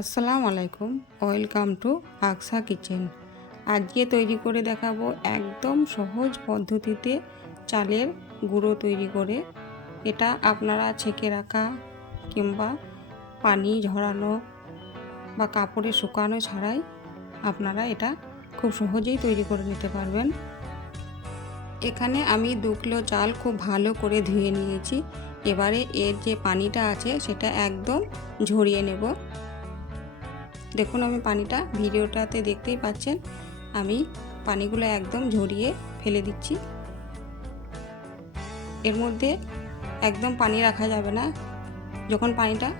আসসালামু আলাইকুম, welcome to Aqsa kitchen. আজকে তৈরি করে দেখাবো একদম সহজ পদ্ধতিতে চালের গুঁড়ো তৈরি করে। এটা আপনারা ছেঁকে রাখা কিংবা পানি ঝরানো বা কাপড়ে শুকানো ছাড়াই আপনারা এটা খুব সহজেই তৈরি করে নিতে পারবেন। এখানে আমি দু কিলো চাল খুব ভালো করে ধুয়ে নিয়েছি। এবারে এর যে পানিটা আছে সেটা একদম ঝরিয়ে নেব। দেখুন আমি পানিটা ভিডিওটাতে দেখতেই পাচ্ছেন। আমি পানিগুলো একদম ঝরিয়ে ফেলে দিচ্ছি। এর মধ্যে একদম পানি রাখা যাবে না। যখন পানিটা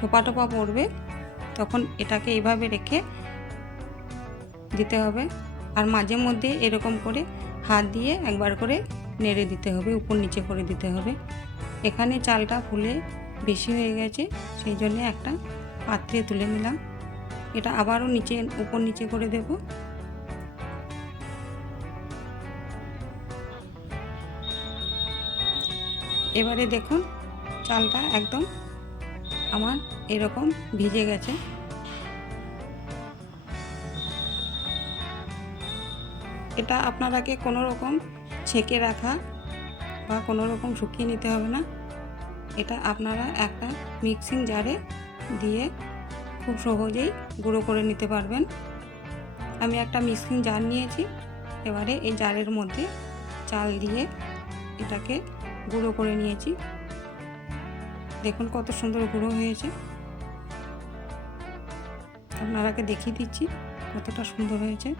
টোপা টোপা পড়বে, তখন এটাকে এইভাবে রেখে দিতে হবে। আর মাঝে মধ্যে এরকম করে হাত দিয়ে একবার করে নেড়ে দিতে হবে, উপর নিচে করে দিতে হবে। এখানে চালটা ফুলে বেশি হয়ে গেছে, সেই জন্য একটা পাত্রে তুলে নিলাম। এটা আবারও নিচে, উপর নিচে করে দেব। এবারে দেখুন, চালটা একদম আমার এরকম ভিজে গেছে। এটা আপনারাকে কোনো রকম ছেঁকে রাখা বা কোনো রকম শুকিয়ে নিতে হবে না। এটা আপনারা একটা মিক্সিং জারে দিয়ে খুব সহজেই গুঁড়ো করে নিতে পারবেন। আমি একটা মিক্সিং জার নিয়েছি। এবারে এই জারের মধ্যে চাল দিয়ে এটাকে গুঁড়ো করে নিয়েছি। দেখুন কত সুন্দর গুঁড়ো হয়েছে। আপনারাকে দেখিয়ে দিচ্ছি কতটা সুন্দর হয়েছে।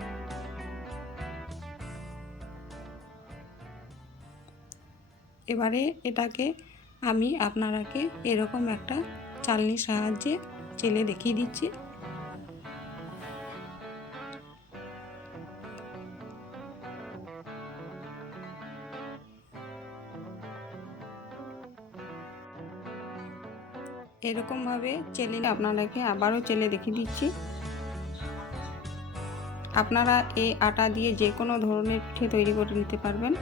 এবারে এটাকে আমি আপনারাকে এরকম একটা চালনির সাহায্যে চেলে দেখিয়ে দিচ্ছি। এরকমভাবে চেলে আপনারাকে আবারও চেলে দেখিয়ে দিচ্ছি। আপনারা এই আটা দিয়ে যে কোনো ধরনের পিঠে তৈরি করে নিতে পারবেন।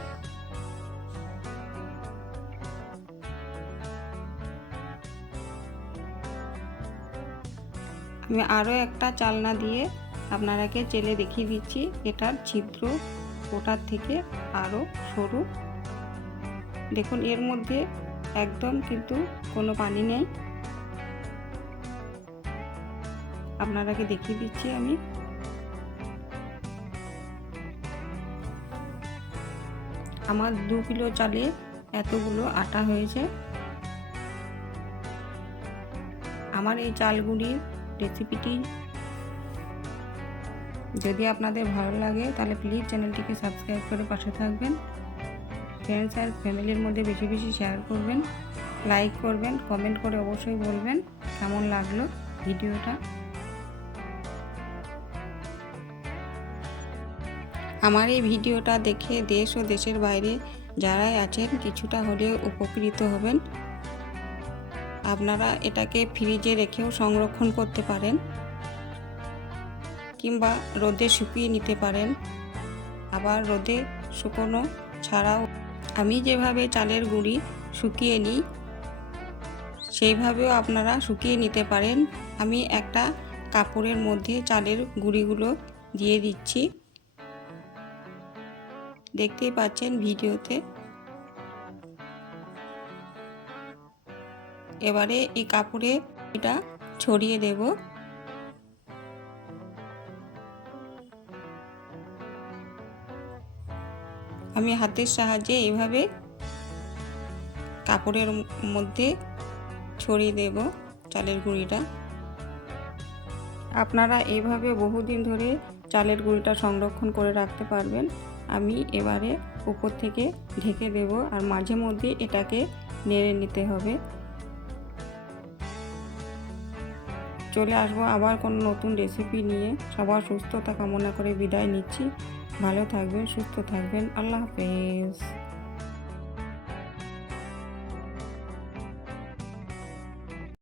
আমি আরও একটা চালনা দিয়ে আপনারাকে চেলে দেখিয়ে দিচ্ছি। এটার ছিদ্র ওটার থেকে আরও সরু। দেখুন, এর মধ্যে একদম কিন্তু কোনো পানি নেই। আপনারাকে দেখিয়ে দিচ্ছি আমি। আমার দু কিলো চালে এতগুলো আটা হয়েছে। আমার এই চালগুলির রেসিপিটি। যদি আপনাদের ভালো লাগে, তাহলে প্লিজ চ্যানেলটিকে সাবস্ক্রাইব করে পাশে থাকবেন। ফ্রেন্ডস আর ফ্যামিলির মধ্যে বেশি বেশি শেয়ার করবেন লাইক করবেন কমেন্ট করে অবশ্যই বলবেন কেমন লাগল ভিডিওটা। আমার এই ভিডিওটা দেখে দেশ ও দেশের বাইরে যারাই আছেন, কিছুটা হলেও উপকৃত হবেন। আপনারা এটাকে ফ্রিজে রেখেও সংরক্ষণ করতে পারেন কিংবা রোদে শুকিয়ে নিতে পারেন। আবার রোদে শুকনো ছাড়াও আমি যেভাবে চালের গুঁড়ি শুকিয়ে নিই, সেইভাবেও আপনারা শুকিয়ে নিতে পারেন। আমি একটা কাপড়ের মধ্যে চালের গুঁড়িগুলো দিয়ে দিচ্ছি। দেখতেই পাচ্ছেন ভিডিওতে। এবারে এই কাপড়ে এটা ছড়িয়ে দেব। আমি হাতের সাহায্যে এভাবে কাপড়ের মধ্যে ছড়িয়ে দেব চালের গুঁড়িটা। আপনারা এইভাবে বহুদিন ধরে চালের গুঁড়িটা সংরক্ষণ করে রাখতে পারবেন। আমি এবারে উপর থেকে ঢেকে দেব আর মাঝে মধ্যে এটাকে নেড়ে নিতে হবে। চলে আসব আবার কোনো নতুন রেসিপি নিয়ে। সবার সুস্থতা কামনা করে বিদায় নিচ্ছি। ভালো থাকবেন, সুস্থ থাকবেন। আল্লাহ হাফেজ।